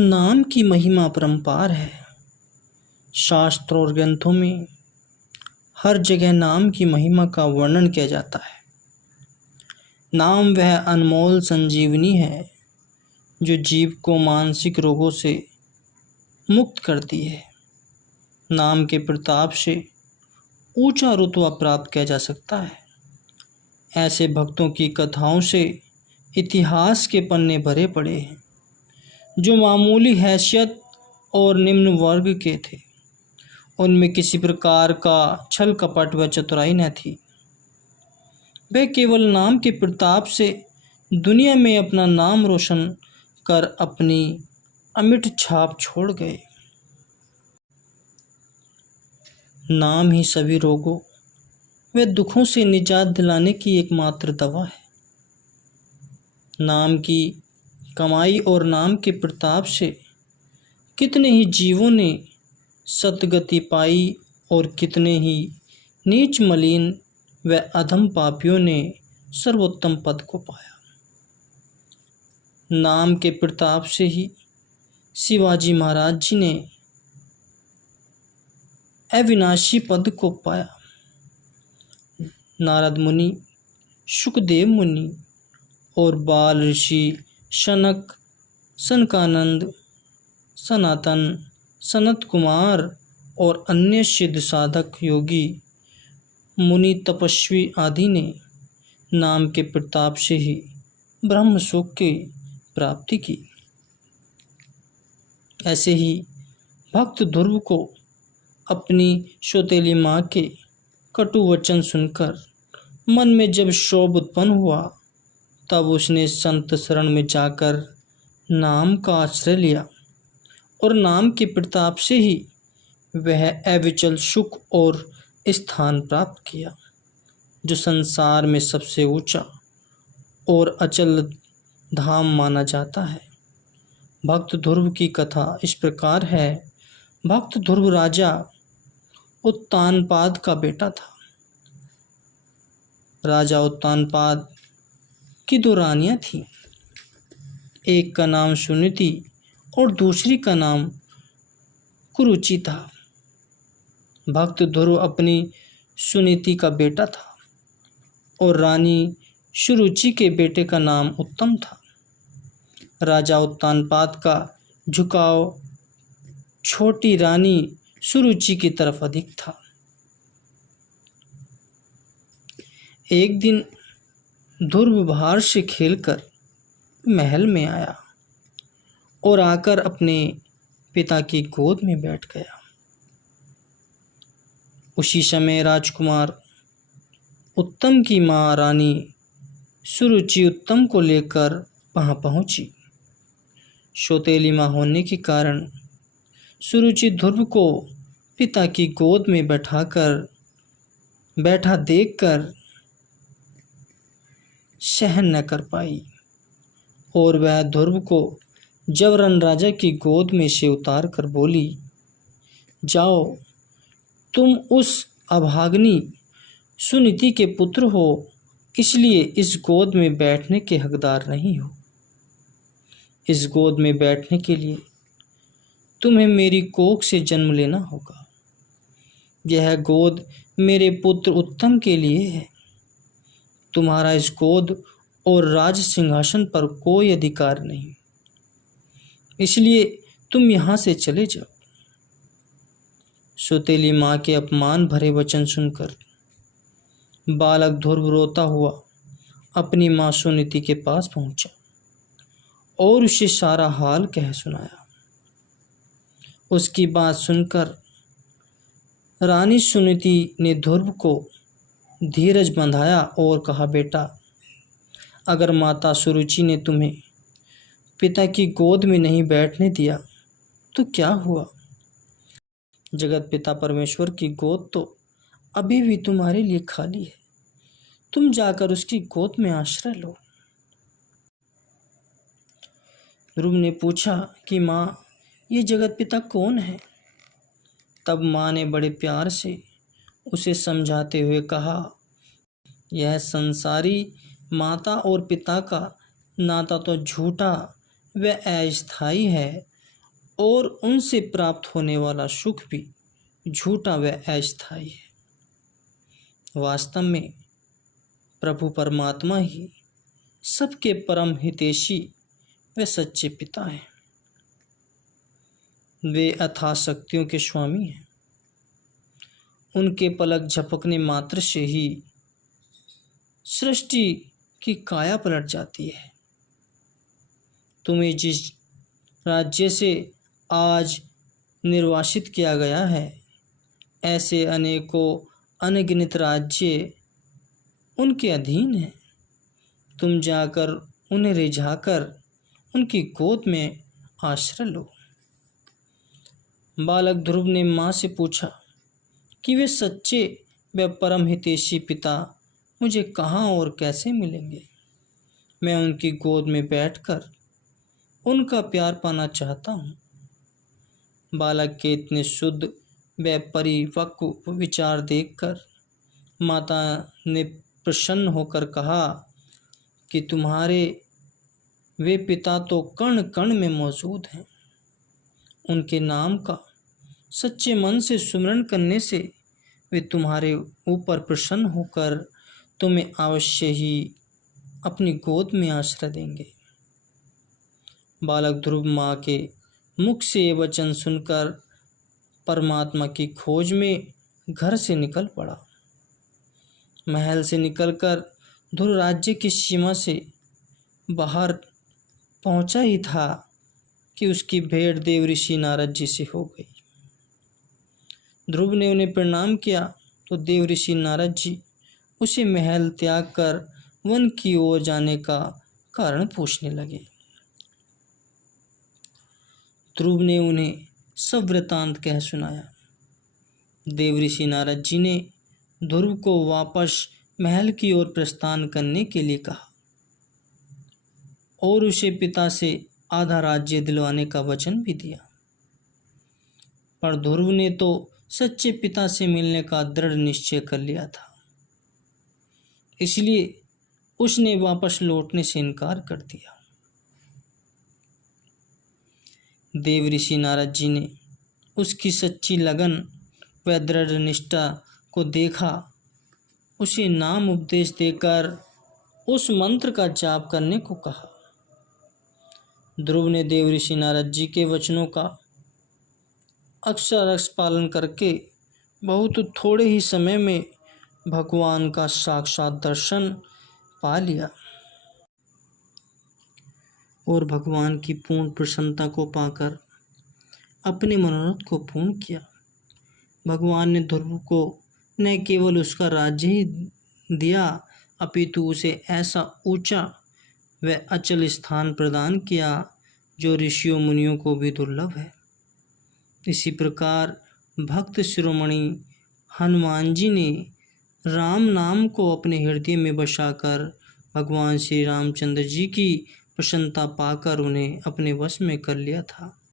नाम की महिमा अपरंपार है। शास्त्र और ग्रंथों में हर जगह नाम की महिमा का वर्णन किया जाता है। नाम वह अनमोल संजीवनी है जो जीव को मानसिक रोगों से मुक्त करती है। नाम के प्रताप से ऊंचा रुतबा प्राप्त किया जा सकता है। ऐसे भक्तों की कथाओं से इतिहास के पन्ने भरे पड़े हैं जो मामूली हैसियत और निम्न वर्ग के थे। उनमें किसी प्रकार का छल कपट व चतुराई न थी। वे केवल नाम के प्रताप से दुनिया में अपना नाम रोशन कर अपनी अमिट छाप छोड़ गए। नाम ही सभी रोगों व दुखों से निजात दिलाने की एकमात्र दवा है। नाम की कमाई और नाम के प्रताप से कितने ही जीवों ने सतगति पाई और कितने ही नीच मलिन व अधम पापियों ने सर्वोत्तम पद को पाया। नाम के प्रताप से ही शिवाजी महाराज जी ने अविनाशी पद को पाया। नारद मुनि, शुकदेव मुनि और बाल ऋषि शनक, सनकानंद, सनातन, सनत कुमार और अन्य सिद्ध साधक योगी मुनि तपस्वी आदि ने नाम के प्रताप से ही ब्रह्म सुख की प्राप्ति की। ऐसे ही भक्त ध्रुव को अपनी सौतेली माँ के कटु वचन सुनकर मन में जब क्षोभ उत्पन्न हुआ, तब उसने संत शरण में जाकर नाम का आश्रय लिया और नाम के प्रताप से ही वह अविचल सुख और स्थान प्राप्त किया जो संसार में सबसे ऊंचा और अचल धाम माना जाता है। भक्त ध्रुव की कथा इस प्रकार है। भक्त ध्रुव राजा उत्तानपाद का बेटा था। राजा उत्तानपाद की दो रानियां थीं। एक का नाम सुनीति और दूसरी का नाम कुरुचि था। भक्त ध्रुव अपनी सुनीति का बेटा था और रानी सुरुचि के बेटे का नाम उत्तम था। राजा उत्तानपाद का झुकाव छोटी रानी सुरुचि की तरफ अधिक था। एक दिन ध्रुव बाहर से खेलकर महल में आया और आकर अपने पिता की गोद में बैठ गया। उसी समय राजकुमार उत्तम की माँ रानी सुरुचि उत्तम को लेकर वहां पहुंची। सौतेली माँ होने के कारण सुरुचि ध्रुव को पिता की गोद में बैठा देखकर सहन न कर पाई और वह ध्रुव को जबरन राजा की गोद में से उतार कर बोली, जाओ, तुम उस अभागिनी सुनीति के पुत्र हो, इसलिए इस गोद में बैठने के हकदार नहीं हो। इस गोद में बैठने के लिए तुम्हें मेरी कोख से जन्म लेना होगा। यह गोद मेरे पुत्र उत्तम के लिए है। तुम्हारा इस गोद और राज सिंहासन पर कोई अधिकार नहीं, इसलिए तुम यहाँ से चले जाओ। सौतेली माँ के अपमान भरे वचन सुनकर बालक ध्रुव रोता हुआ अपनी माँ सुनीति के पास पहुंचा और उसे सारा हाल कह सुनाया। उसकी बात सुनकर रानी सुनीति ने ध्रुव को धीरज बंधाया और कहा, बेटा, अगर माता सुरुचि ने तुम्हें पिता की गोद में नहीं बैठने दिया तो क्या हुआ? जगत पिता परमेश्वर की गोद तो अभी भी तुम्हारे लिए खाली है। तुम जाकर उसकी गोद में आश्रय लो। ध्रुव ने पूछा कि माँ, ये जगत पिता कौन है? तब माँ ने बड़े प्यार से उसे समझाते हुए कहा, यह संसारी माता और पिता का नाता तो झूठा व अस्थायी है, और उनसे प्राप्त होने वाला सुख भी झूठा व अस्थायी है। वास्तव में प्रभु परमात्मा ही सबके परम हितैषी व सच्चे पिता हैं। वे अथाह शक्तियों के स्वामी हैं। उनके पलक झपकने मात्र से ही सृष्टि की काया पलट जाती है। तुम्हें जिस राज्य से आज निर्वासित किया गया है, ऐसे अनेकों अनगिनत राज्य उनके अधीन हैं। तुम जाकर उन्हें रिझाकर उनकी गोद में आश्रय लो। बालक ध्रुव ने माँ से पूछा कि वे सच्चे व परम हितैषी पिता मुझे कहाँ और कैसे मिलेंगे। मैं उनकी गोद में बैठकर उनका प्यार पाना चाहता हूँ। बालक के इतने शुद्ध व परिपक्व विचार देखकर माता ने प्रसन्न होकर कहा कि तुम्हारे वे पिता तो कण कण में मौजूद हैं। उनके नाम का सच्चे मन से सुमिरन करने से वे तुम्हारे ऊपर प्रसन्न होकर तुम्हें अवश्य ही अपनी गोद में आश्रय देंगे। बालक ध्रुव माँ के मुख से ये वचन सुनकर परमात्मा की खोज में घर से निकल पड़ा। महल से निकलकर ध्रुव राज्य की सीमा से बाहर पहुंचा ही था कि उसकी भेंट देव ऋषि नारद जी से हो गई। ध्रुव ने उन्हें प्रणाम किया तो देव ऋषि नारद जी उसे महल त्याग कर वन की ओर जाने का कारण पूछने लगे। ध्रुव ने उन्हें सब वृतांत कह सुनाया। देव ऋषि नारद जी ने ध्रुव को वापस महल की ओर प्रस्थान करने के लिए कहा और उसे पिता से आधा राज्य दिलवाने का वचन भी दिया। पर ध्रुव ने तो सच्चे पिता से मिलने का दृढ़ निश्चय कर लिया था, इसलिए उसने वापस लौटने से इनकार कर दिया। देव ऋषि नारद जी ने उसकी सच्ची लगन व दृढ़ निष्ठा को देखा। उसे नाम उपदेश देकर उस मंत्र का जाप करने को कहा। ध्रुव ने देव ऋषि नारद जी के वचनों का अक्षरश पालन करके बहुत थोड़े ही समय में भगवान का साक्षात दर्शन पा लिया और भगवान की पूर्ण प्रसन्नता को पाकर अपने मनोरथ को पूर्ण किया। भगवान ने ध्रुव को न केवल उसका राज्य ही दिया, अपितु उसे ऐसा ऊंचा व अचल स्थान प्रदान किया जो ऋषियों मुनियों को भी दुर्लभ है। इसी प्रकार भक्त शिरोमणि हनुमान जी ने राम नाम को अपने हृदय में बसाकर भगवान श्री रामचंद्र जी की प्रसन्नता पाकर उन्हें अपने वश में कर लिया था।